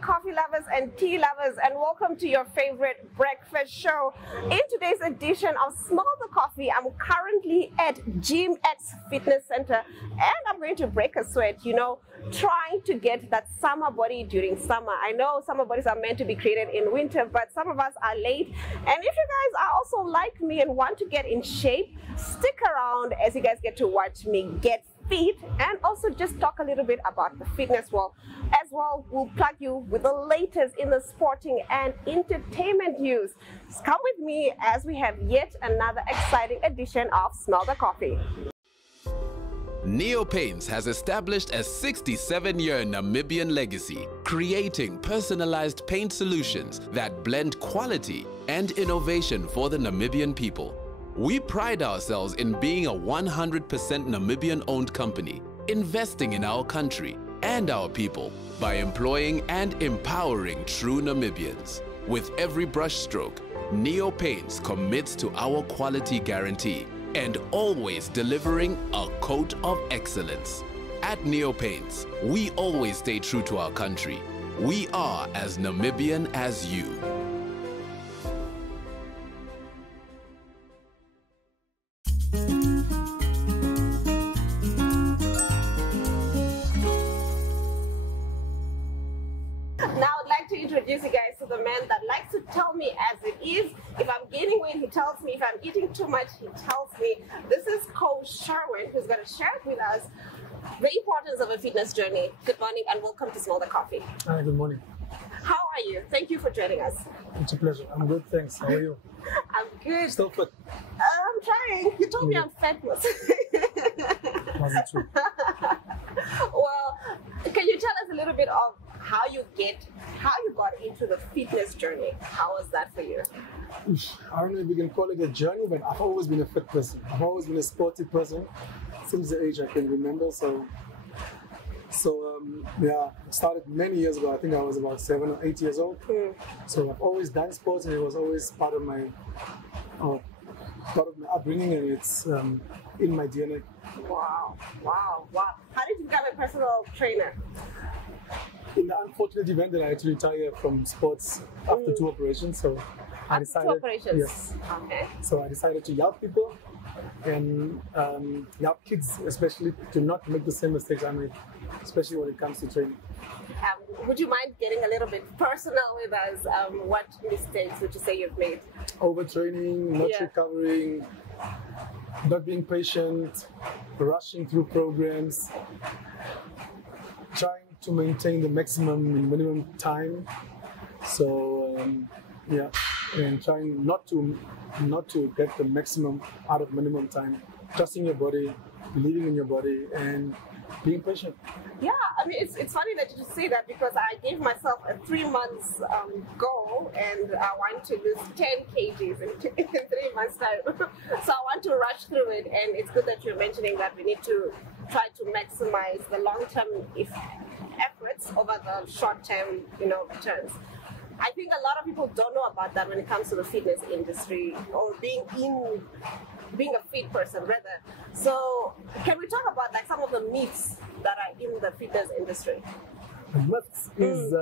morning, coffee lovers and tea lovers, and welcome to your favorite breakfast show. In today's edition of Smell the Coffee, I'm currently at GymX Fitness Center, and I'm going to break a sweat, trying to get that summer body during summer. I know summer bodies are meant to be created in winter, but some of us are late. And if you guys are also like me and want to get in shape, stick around as you guys get to watch me get fit and also just talk a little bit about the fitness world. As well, we'll plug you with the latest in the sporting and entertainment news. Come with me as we have yet another exciting edition of Smell the Coffee. Neo Paints has established a 67-year Namibian legacy, creating personalized paint solutions that blend quality and innovation for the Namibian people. We pride ourselves in being a 100% Namibian-owned company, investing in our country and our people by employing and empowering true Namibians. With every brushstroke, Neo Paints commits to our quality guarantee and always delivering a coat of excellence. At Neo Paints, we always stay true to our country. We are as Namibian as you. Introduce you guys to the man that likes to tell me as it is. If I'm gaining weight, he tells me. If I'm eating too much, he tells me. This is Cole Sherwin, who's going to share with us the importance of a fitness journey. Good morning and welcome to Smell the Coffee. Hi, good morning. How are you? Thank you for joining us. It's a pleasure. I'm good, thanks. How are you? I'm good. Still fit? I'm trying. You told me I'm fat. Wasn't true. Well, can you tell us a little bit of how you got into the fitness journey? How was that for you? I don't know if you can call it a journey, but I've always been a fit person. I've always been a sporty person since the age I can remember. So it started many years ago. I think I was about 7 or 8 years old. So I've always done sports, and it was always part of my upbringing, and it's in my DNA. Wow. How did you become a personal trainer? In the unfortunate event that I had to retire from sports after 2 operations, so I decided. 2 operations? Yes. Okay. So I decided to help people and help kids, especially, to not make the same mistakes I made, especially when it comes to training. Would you mind getting a little bit personal with us? What mistakes would you say you've made? Overtraining, not recovering, not being patient, rushing through programs, trying to maintain the maximum and minimum time. So and trying not to get the maximum out of minimum time. Trusting your body, believing in your body, and being patient. Yeah, I mean, it's funny that you just say that, because I gave myself a 3 months goal, and I want to lose 10 kgs in 3 months' time. So I want to rush through it, and it's good that you're mentioning that we need to try to maximize the long-term efforts over the short-term, returns. I think a lot of people don't know about that when it comes to the fitness industry, or being a fit person rather. So can we talk about some of the myths that are in the fitness industry? The myths is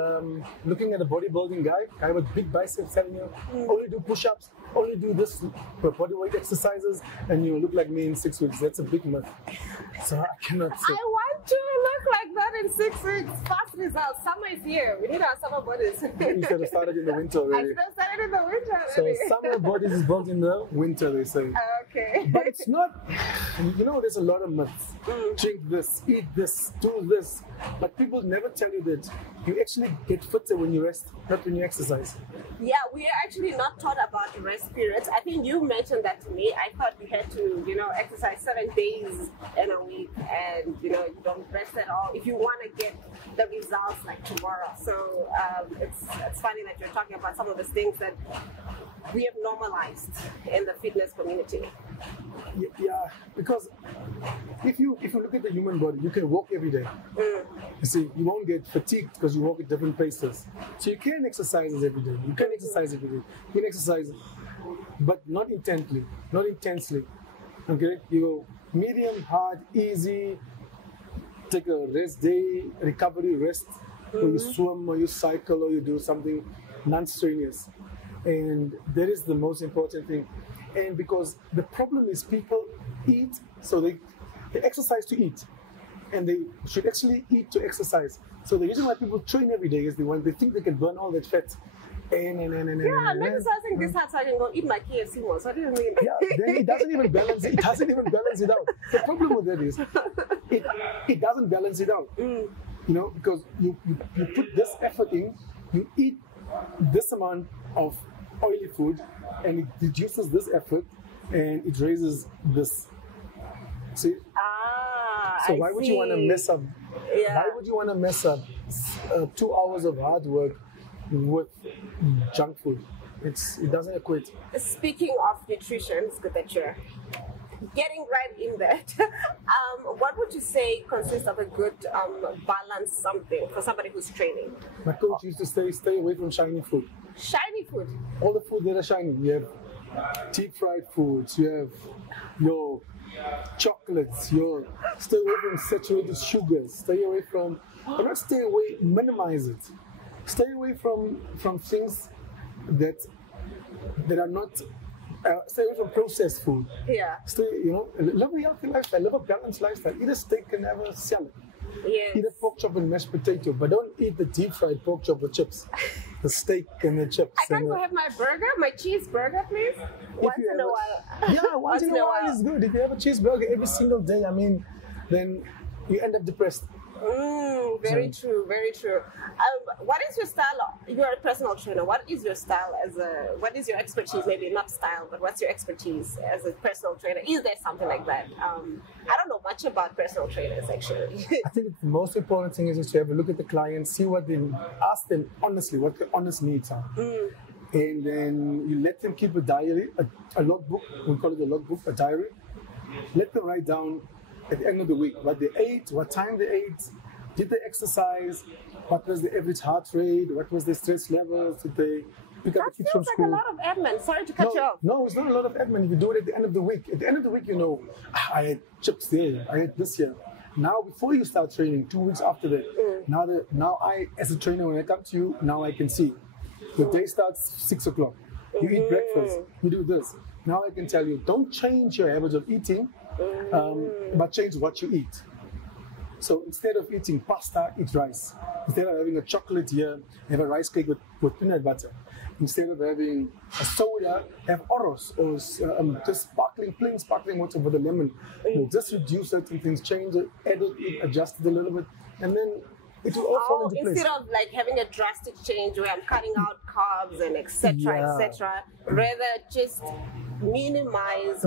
looking at a bodybuilding guy with big biceps, telling you only do push-ups, only do this body weight exercises, and you look like me in 6 weeks. That's a big myth. So I cannot say. I want to look like that in 6 weeks. Fast results. Summer is here. We need our summer bodies. You should have started in the winter already. I should have started in the winter So already. summer bodies is built in the winter, they say. Okay. But it's not. There's a lot of myths. Drink this, eat this, do this. But people never tell you that you actually get fitter when you rest, not when you exercise. Yeah, we are actually not taught about rest periods. I think you mentioned that to me. I thought you had to, exercise 7 days in a week, and you don't rest at all if you want to get the results like tomorrow. So it's funny that you're talking about some of the things that we have normalized in the fitness community. Yeah, because if you look at the human body, you can walk every day. You see, you won't get fatigued because you walk at different paces. So you can exercise every day. You can exercise every day. You can exercise, but not intensely. Okay, you go medium, hard, easy. Take a rest day, recovery, rest, or you swim, or you cycle, or you do something non-strenuous. And that is the most important thing. And because the problem is people eat, so they exercise to eat. And they should actually eat to exercise. So the reason why people train every day is they think they can burn all that fat. Yeah, I'm exercising this hard so I can go eat my KFC once. What do you mean? Yeah, then it doesn't even balance it. It doesn't even balance it out. The problem with that is it doesn't balance it out. You know, because you put this effort in, you eat this amount of oily food, and it reduces this effort, and it raises this. See? So why would you want to mess up? Yeah. Why would you want to mess up 2 hours of hard work with junk food? It doesn't equate. Speaking of nutrition, it's good that you're getting right in that. What would you say consists of a good balanced something for somebody who's training? My coach used to stay away from shiny food. Shiny food? All the food that are shiny. You have deep fried foods, you have your chocolates, stay away from saturated sugars, stay away from, or not stay away, minimize it. Stay away from things that are not, stay away from processed food. Yeah. Live a healthy lifestyle, live a balanced lifestyle. Eat a steak and have a salad. Yes. Eat a pork chop and mashed potato, but don't eat the deep fried pork chop with chips. The steak and the chips. I can't go have my burger, my cheeseburger, please. Once in a while. Yeah, once in a while is good. If you have a cheeseburger every single day, then you end up depressed. Very true, very true. What is your style? You're a personal trainer. What is your style what is your expertise? Maybe not style, but what's your expertise as a personal trainer? Is there something like that? I don't know much about personal trainers, actually. I think the most important thing is to have a look at the client, see what they, ask them honestly what their honest needs are. And then you let them keep a diary, a logbook, we call it a logbook, a diary. Let them write down at the end of the week what they ate, what time they ate, did they exercise, what was the average heart rate, what was the stress levels, did they pick up the kids from school. That feels like a lot of admin. Sorry to cut you off. No, it's not a lot of admin. If you do it at the end of the week. At the end of the week, you know, I had chips there, I had this here. Now, before you start training, 2 weeks after that, now I, as a trainer, when I come to you, now I can see. The day starts 6 o'clock. You eat breakfast. You do this. Now I can tell you, don't change your habits of eating, but change what you eat. So instead of eating pasta, eat rice. Instead of having a chocolate here, have a rice cake with peanut butter. Instead of having a soda, have oros or just plain sparkling water with a lemon. Just reduce certain things, change it, edit it, adjust it a little bit, and then it will all fall into place. Instead of like having a drastic change where I'm cutting out carbs and etc., rather just minimize,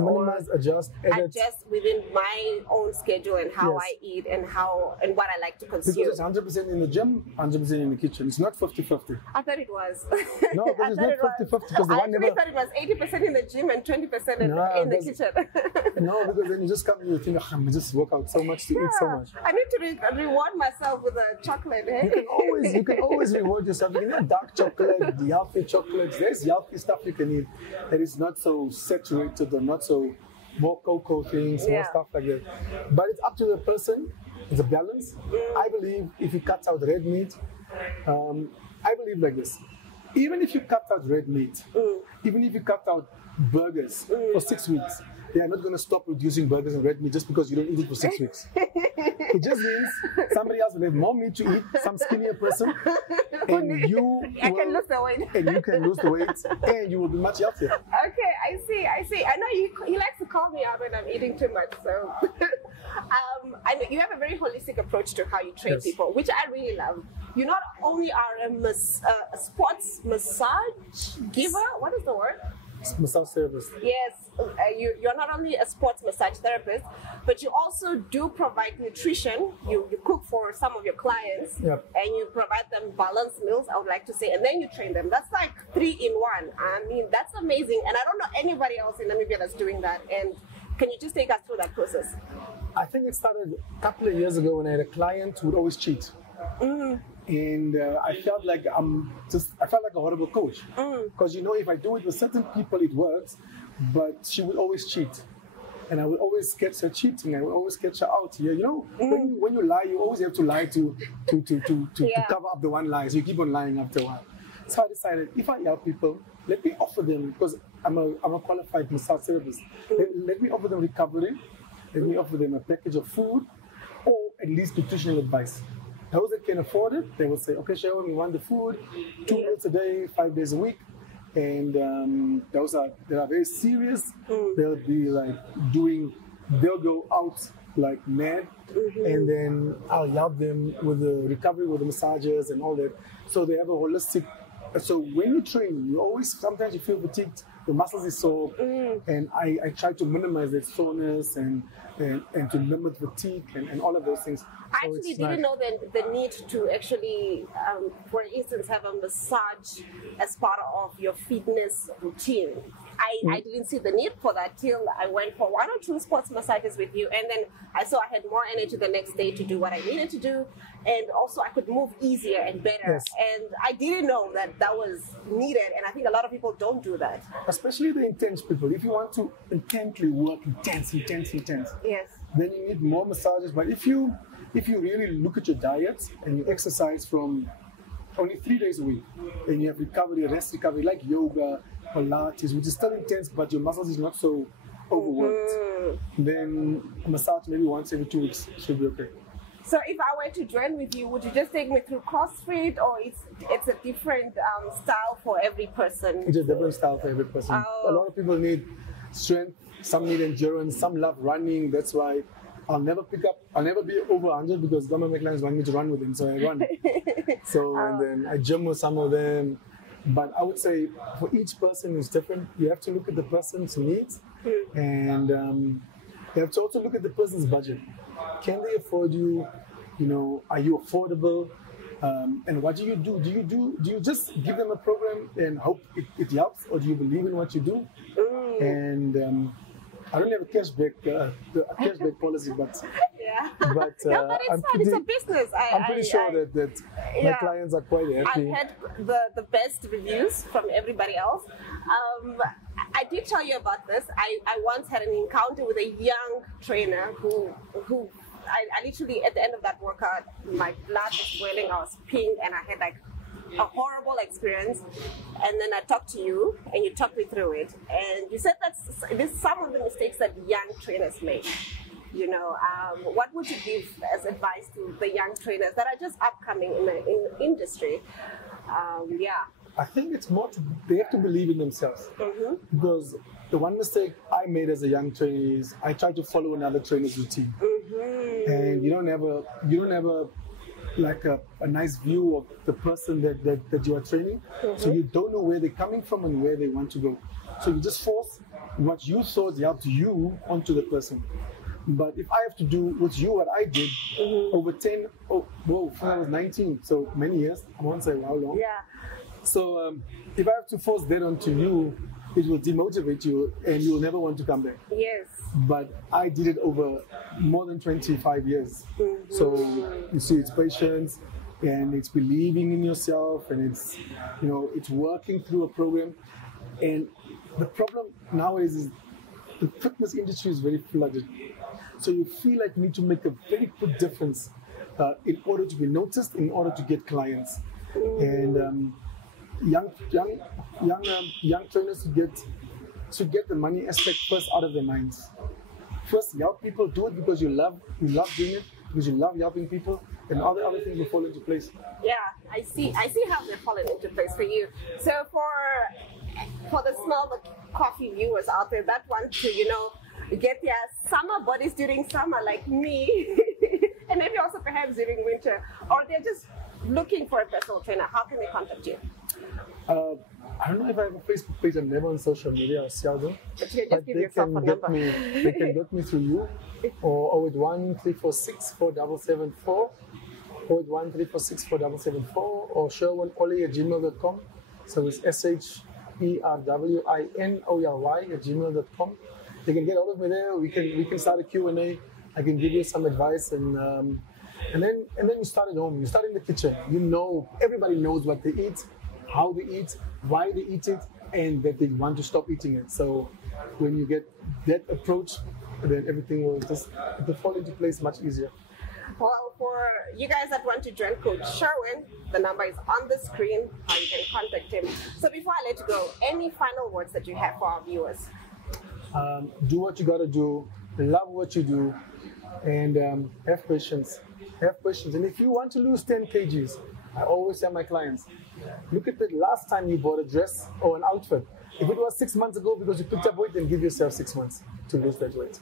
adjust, edit. Adjust within my own schedule and how I eat and what I like to consume. Because it's 100% in the gym, 100% in the kitchen. It's not 50-50. I thought it was. No, because it's not 50-50 because the one never. I thought it was 80% in the gym and 20% in the kitchen. No, because then you just come and you think, I just work out so much to eat so much. I need to reward myself with a chocolate. Hey? You can always reward yourself. You can have dark chocolate, the healthy chocolates. There's healthy stuff you can eat that is not so saturated or not so more cocoa things, more stuff like that. But it's up to the person. It's a balance. I believe if you cut out red meat, I believe like this. Even if you cut out red meat, even if you cut out burgers for 6 weeks, they are not going to stop producing burgers and red meat just because you don't eat it for 6 weeks. It just means somebody else will have more meat to eat, some skinnier person, and you can lose the weight. And you can lose the weight, and you will be much healthier. Okay, I see. I know he likes to call me out when I'm eating too much, so... I know you have a very holistic approach to how you train people, which I really love. You not only are a sports massage giver, what is the word? Massage therapist. Yes, you're not only a sports massage therapist, but you also do provide nutrition. You cook for some of your clients, and you provide them balanced meals, I would like to say, and then you train them. That's like 3 in 1. I mean, that's amazing, and I don't know anybody else in Namibia that's doing that. And can you just take us through that process? I think it started a couple of years ago when I had a client who would always cheat. And I felt like I felt like a horrible coach. Because if I do it with certain people, it works, but she would always cheat. and I will always catch her cheating. I will always catch her out here. You know, when you lie, you always have to lie to cover up the one lie. So you keep on lying after a while. So I decided, if I help people, let me offer them, because I'm a qualified massage therapist. Let me offer them recovery. Let me offer them a package of food, or at least nutritional advice. Those that can afford it, they will say, okay, Sharon, we want the food, 2 meals a day, 5 days a week. And they are very serious. They'll be like they'll go out like mad. And then I'll help them with the recovery, with the massages and all that. So they have a holistic. So when you train, sometimes you feel fatigued, the muscles is sore, and I try to minimize that soreness and to limit fatigue and all of those things. I actually didn't know the need to actually, for instance, have a massage as part of your fitness routine. I didn't see the need for that till I went for 1 or 2 sports massages with you, and then I saw I had more energy the next day to do what I needed to do, and also I could move easier and better. Yes. And I didn't know that was needed, and I think a lot of people don't do that. Especially the intense people. If you want to intently work, intense, Yes. then you need more massages. But if you really look at your diet and you exercise from only 3 days a week, and you have recovery, rest recovery, like yoga, Pilates, which is still intense, but your muscles is not so overworked, then a massage maybe once every 2 weeks should be okay. So if I were to join with you, would you just take me through CrossFit, or it's a different style for every person? It's a different style for every person. Oh. A lot of people need strength, some need endurance, some love running. That's why I'll never be over 100 because government clients want me to run with them, so I run. And then I gym with some of them. But I would say for each person is different. You have to look at the person's needs, and you have to also look at the person's budget. Can they afford you? You know, are you affordable? And what do you do? Do you just give them a program and hope it helps, or do you believe in what you do? And I don't have a cashback policy, but yeah. But, no, but it's fine. It's a business. I'm pretty sure that my clients are quite happy. I've had the best reviews from everybody else. I did tell you about this. I once had an encounter with a young trainer who I literally, at the end of that workout, my blood was boiling, I was pink, and I had like a horrible experience. And then I talked to you, and you talked me through it. And you said that this is some of the mistakes that young trainers make. You know, what would you give as advice to the young trainers that are just upcoming in the industry? I think it's more they have to believe in themselves. Because the one mistake I made as a young trainer is I tried to follow another trainer's routine. And you don't have a like a nice view of the person that you are training. So you don't know where they're coming from and where they want to go. So you just force what you thought helped you onto the person. But if I have to do with you what I did over when I was 19, so many years, I won't say how long. Yeah. So if I have to force that onto you, it will demotivate you and you will never want to come back. Yes. But I did it over more than 25 years. So you see, it's patience and it's believing in yourself, and it's, you know, it's working through a program. And the problem nowadays is the fitness industry is very flooded. So you feel like you need to make a very good difference in order to be noticed, in order to get clients. And young trainers should get the money aspect first out of their minds. First, help people, do it because you love doing it, because you love helping people, and all the other things will fall into place. Yeah, I see how they're falling into place for you. So for the Smell the Coffee viewers out there that want to, you know, get their summer bodies during summer like me, and maybe also perhaps during winter, or they're just looking for a personal trainer, how can they contact you? I don't know if I have a Facebook page. I'm never on social media or seldom. But you can just give yourself a number. They can get me through you, or 081-346-4774, 081-346-4774, or SherwinOley@gmail.com. So it's SHERWINOLY@gmail.com. You can get all of me there. We can start a Q&A. I can give you some advice, and then you start at home. You start in the kitchen. You know, everybody knows what they eat, how they eat, why they eat it, and that they want to stop eating it. So when you get that approach, then everything will just fall into place much easier. Well, for you guys that want to join Coach Sherwin, the number is on the screen, how you can contact him. So before I let you go, any final words that you have for our viewers? Do what you gotta do, love what you do, and have patience. Have patience. And if you want to lose 10 kgs, I always tell my clients, look at the last time you bought a dress or an outfit. If it was 6 months ago because you picked up weight, then give yourself 6 months to lose that weight.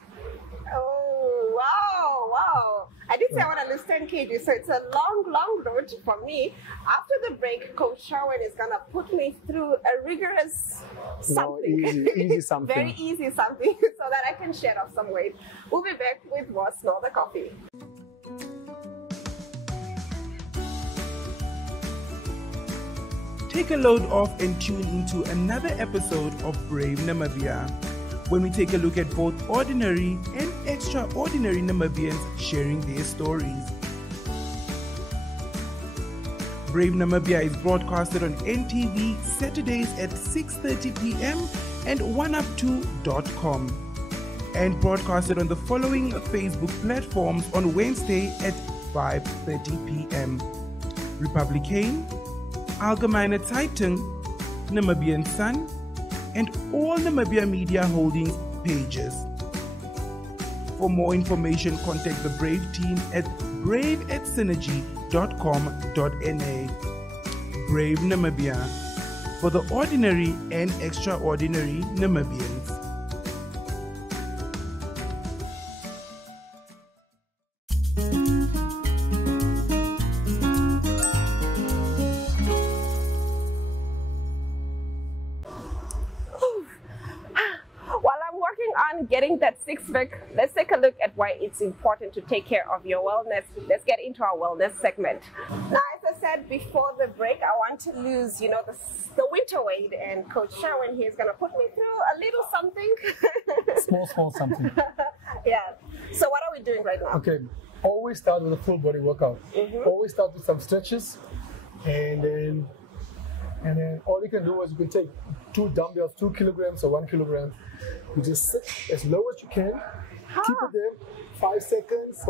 Oh, wow. I did say I want to lose 10 kg, so it's a long road for me. After the break, Coach Sherwin is going to put me through a rigorous something. No, easy something. Very easy something, so that I can shed off some weight. We'll be back with more Smell the Coffee. Take a load off and tune into another episode of Brave Namibia, when we take a look at both ordinary and extraordinary Namibians sharing their stories. Brave Namibia is broadcasted on NTV Saturdays at 6:30 p.m. and 1up2.com, and broadcasted on the following Facebook platforms on Wednesday at 5:30 p.m. Republican, Algemeine Zeitung, Namibian Sun, and all Namibia Media Holdings pages. For more information, contact the Brave team at brave@synergy.com.na. Brave Namibia, for the ordinary and extraordinary Namibians. Getting that six-pack, let's take a look at why it's important to take care of your wellness. Let's get into our wellness segment. Now, as I said before the break, I want to lose, the winter weight, and Coach Sherwin here is going to put me through a little something. Small something. Yeah. So what are we doing right now? Okay. Always start with a full body workout. Always start with some stretches, and then all you can do is you can take 2 dumbbells, 2 kilograms or 1 kilogram. You just sit as low as you can. Keep it there 5 seconds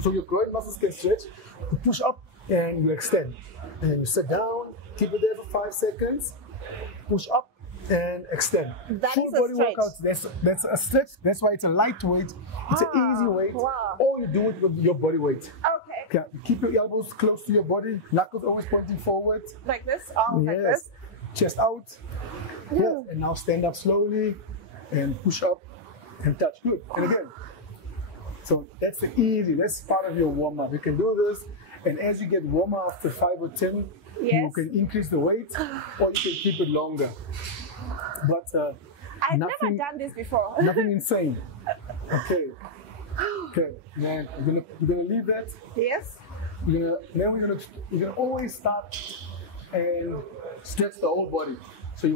so your groin muscles can stretch. You push up and you extend. And you sit down, keep it there for 5 seconds, push up and extend. That full is a body stretch. workout. That's a stretch. That's why it's a lightweight. It's an easy weight. Wow. Or you do it with your body weight. Okay. Okay. Keep your elbows close to your body, knuckles always pointing forward. Like this? Oh, like this? Chest out. Yes. And now stand up slowly and push up and touch. Good. And again. So that's part of your warm-up. You can do this, and as you get warmer after 5 or 10, you can increase the weight or you can keep it longer. But I've never done this before. Nothing insane. Okay. Then you're gonna leave that. Yes. We're gonna always start and stretch the whole body. So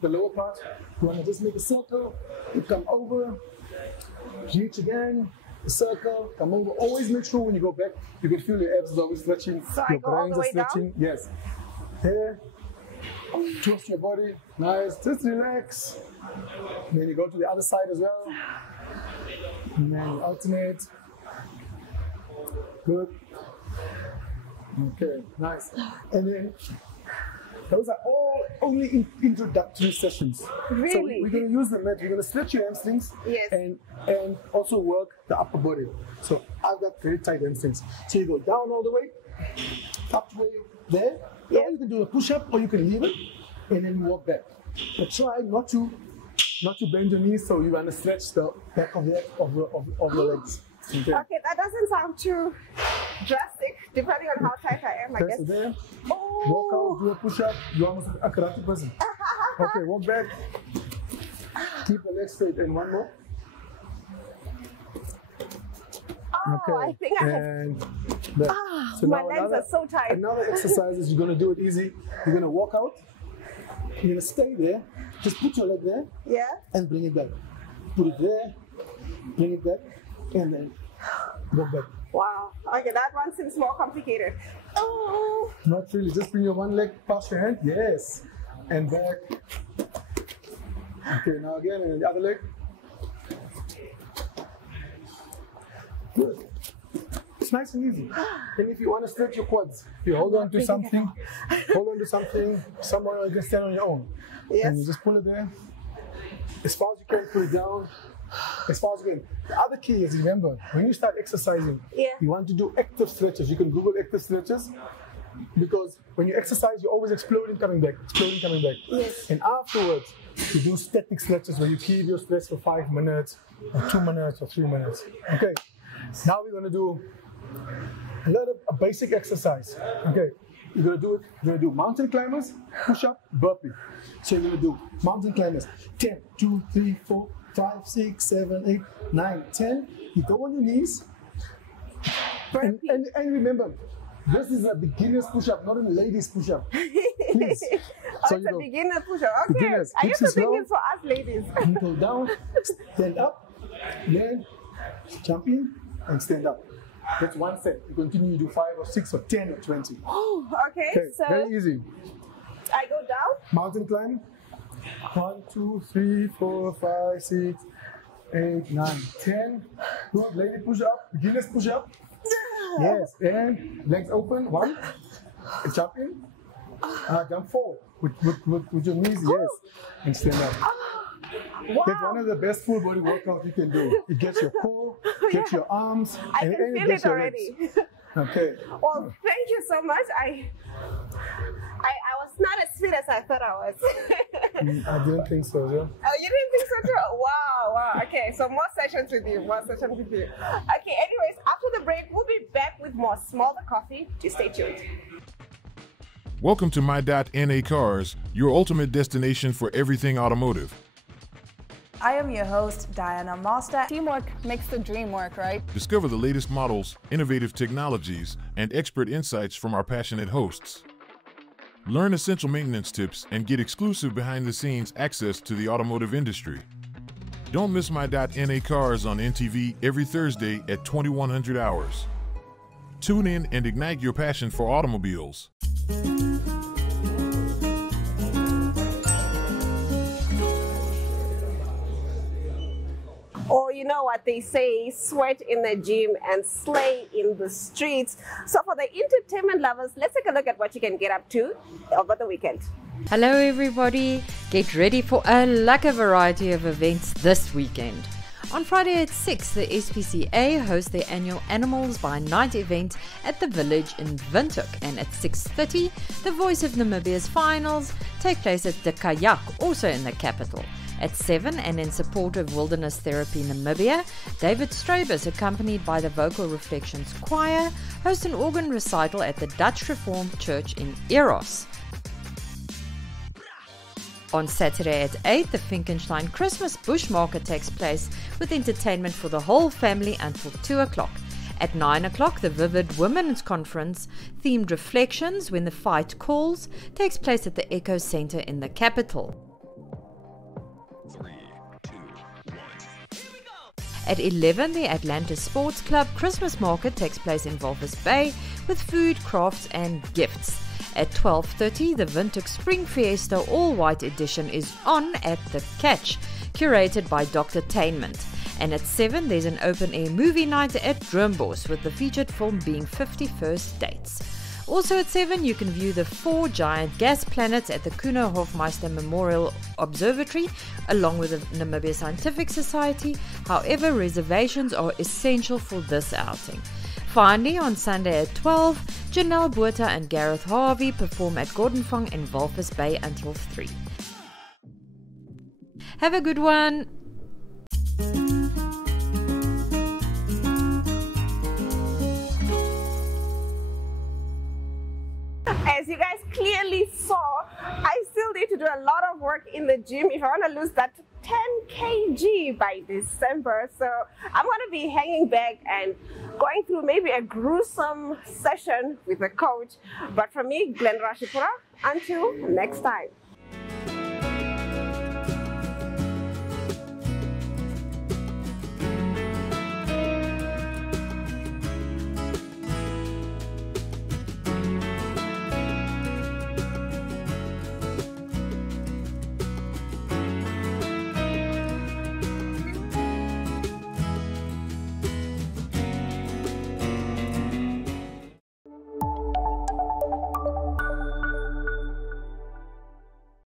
the lower part, you want to just make a circle, you come over, reach again, a circle, come over. Always make sure when you go back, you can feel your abs are always stretching, so your brains are stretching. Down? Yes. There, twist your body, nice, just relax. And then you go to the other side as well. And then you alternate. Good. Okay, nice. And then those are all only introductory sessions. Really? So we're going to use the mat. We're going to stretch your hamstrings and also work the upper body. So I've got very tight hamstrings. So you go down all the way, up to where you're there. Yeah. Or you can do a push-up, or you can leave it and then walk back. But try not to bend your knees, so you want to stretch the back of your legs. Okay, that doesn't sound too drastic, depending on how tight I am, I guess. There. Walk out, do a push-up. You're almost a karate person. Okay, walk back. Keep the legs straight, and one more. Okay. I think I have. So my legs are so tight. Another exercise is you're going to do it easy. You're going to walk out. You're going to stay there. Just put your leg there. Yeah. And bring it back. Put it there. Bring it back. And then walk back. Wow. Okay, that one seems more complicated. Oh. Not really. Just bring your one leg past your hand. Yes. And back. Okay, now again, and the other leg. Good. It's nice and easy. And if you want to stretch your quads, you hold on to something, somewhere you can stand on your own. Yes. And you just pull it there. As far as you can, pull it down. As far as you can. The other key is, remember, when you start exercising, you want to do active stretches. You can Google active stretches, because when you exercise, you're always exploding, coming back. Yes. And afterwards, you do static stretches where you keep your stretch for 5 minutes, or 2 minutes, or 3 minutes. Okay. Now we're going to do a basic exercise. Okay. You're going to do mountain climbers, push up, burpee. So you're going to do mountain climbers. 10, 2, 3, 4, 5, 6, 7, 8, 9, 10. You go on your knees. And remember, this is a beginner's push-up, not a ladies' push-up. Please. So it's a beginner push-up. Okay. Beginners. I used to think it's for us ladies. You go down, stand up, then jump in and stand up. That's one set. You continue to do 5 or 6 or 10 or 20. Okay, so very easy. I go down. Mountain climb. 1, 2, 3, 4, 5, 6, 8, 9, 10. Good. Lady push up. Beginners push up. Yes. And legs open. 1. Jump in. Jump forward with your knees. Yes. And stand up. Wow. That's one of the best full body workouts you can do. It gets your core, gets your arms, I can feel it already. Okay. Well, thank you so much. I was not as fit as I thought I was. I didn't think so, yeah. Oh, you didn't think so too? Wow. Okay, so more sessions with you. Okay, anyways, after the break, we'll be back with more Small the Coffee. Just stay tuned. Welcome to My.NA Cars, your ultimate destination for everything automotive. I am your host, Diana Master. Teamwork makes the dream work, right? Discover the latest models, innovative technologies, and expert insights from our passionate hosts. Learn essential maintenance tips and get exclusive behind-the-scenes access to the automotive industry. Don't miss My.NA Cars on NTV every Thursday at 2100 hours. Tune in and ignite your passion for automobiles. Or you know what they say, sweat in the gym and slay in the streets. So for the entertainment lovers, let's take a look at what you can get up to over the weekend. Hello everybody, get ready for a lekker variety of events this weekend. On Friday at 6, the SPCA hosts their annual Animals by Night event at the Village in Windhoek, and at 6:30, the Voice of Namibia's finals take place at the Kayak, also in the capital. At 7, and in support of Wilderness Therapy Namibia, David Strabus, accompanied by the Vocal Reflections Choir, hosts an organ recital at the Dutch Reformed Church in Eros. On Saturday at 8, the Finkenstein Christmas Bush Market takes place with entertainment for the whole family until 2 o'clock. At 9 o'clock, the Vivid Women's Conference, themed Reflections When the Fight Calls, takes place at the Echo Centre in the capital. At 11, the Atlantis Sports Club Christmas Market takes place in Walvis Bay with food, crafts and gifts. At 12:30, the Windhoek Spring Fiesta All-White Edition is on at The Catch, curated by Dr. Tainment. And at 7, there's an open-air movie night at Droombos, with the featured film being 51st Dates. Also at 7, you can view the 4 giant gas planets at the Kuno Hofmeister Memorial Observatory, along with the Namibia Scientific Society. However, reservations are essential for this outing. Finally, on Sunday at 12, Janelle Botha and Gareth Harvey perform at Gordonfong in Walvis Bay until 3. Have a good one! As you guys clearly saw, I still need to do a lot of work in the gym if I want to lose that 10 kg by December. So I'm going to be hanging back and going through maybe a gruesome session with a coach. But for me, Glenn Rashipura, until next time.